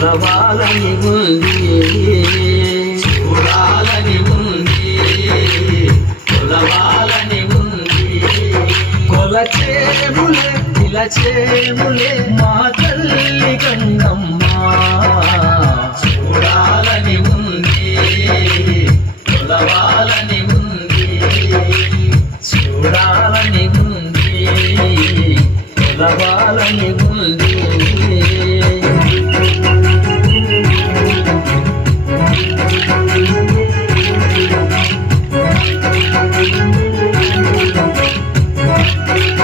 చూడవాలని ఉంది. చూడాలని ఉంది. కొలవాలని ఉంది. కొలచేములే పిలచేములే మా తల్లి గంగమ్మ. చూడాలని ఉంది. కొలవాలని ఉంది. చూడాలని ఉంది. కొలవాలని ఉంది. Thank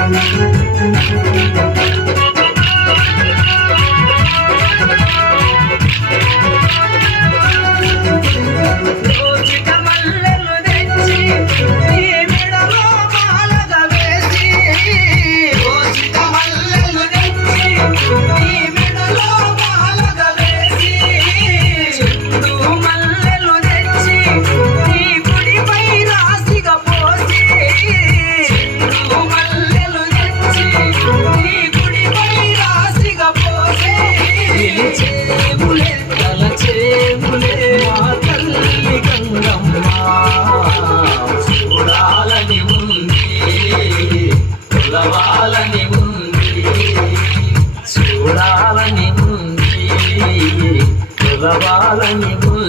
you. పిలవాలని ఉంది పిలవాలని ఉంది